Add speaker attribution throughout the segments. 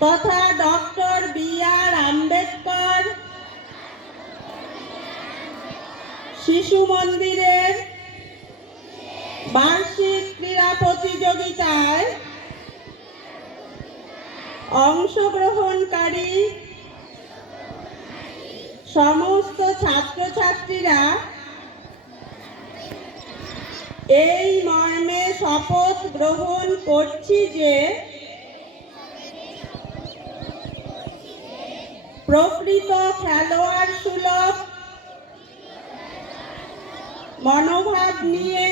Speaker 1: তথা doctor B আর আম্বেদকর শিশু মন্দিরের বার্ষিক ক্রীড়া প্রতিযোগিতায় অংশগ্রহণকারী সমস্ত ছাত্রছাত্রীরা এই মর্মে শপথ গ্রহণ করছি যে প্রকৃত খেলোয়াড় সুলভ মনোভাব নিয়ে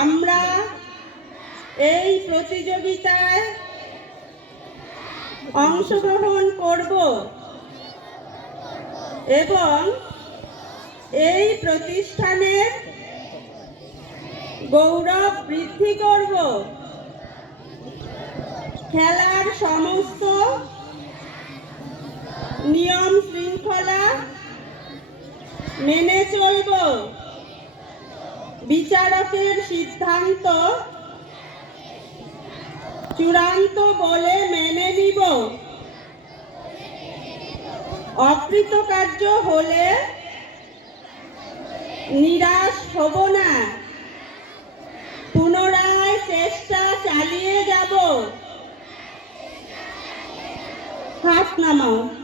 Speaker 1: আমরা এই প্রতিযোগিতায় অংশগ্রহণ করব এবং এই প্রতিষ্ঠানের গৌরব বৃদ্ধি করব। খেলার সমস্ত নিয়ম শৃঙ্খলা মেনে চলব। বিচারকের সিদ্ধান্ত চূড়ান্ত বলে মেনে নিব। অকৃতকার্য হলে নিরাশ হব না। পুনরায় চেষ্টা চালিয়ে যাব। হাত নামাও।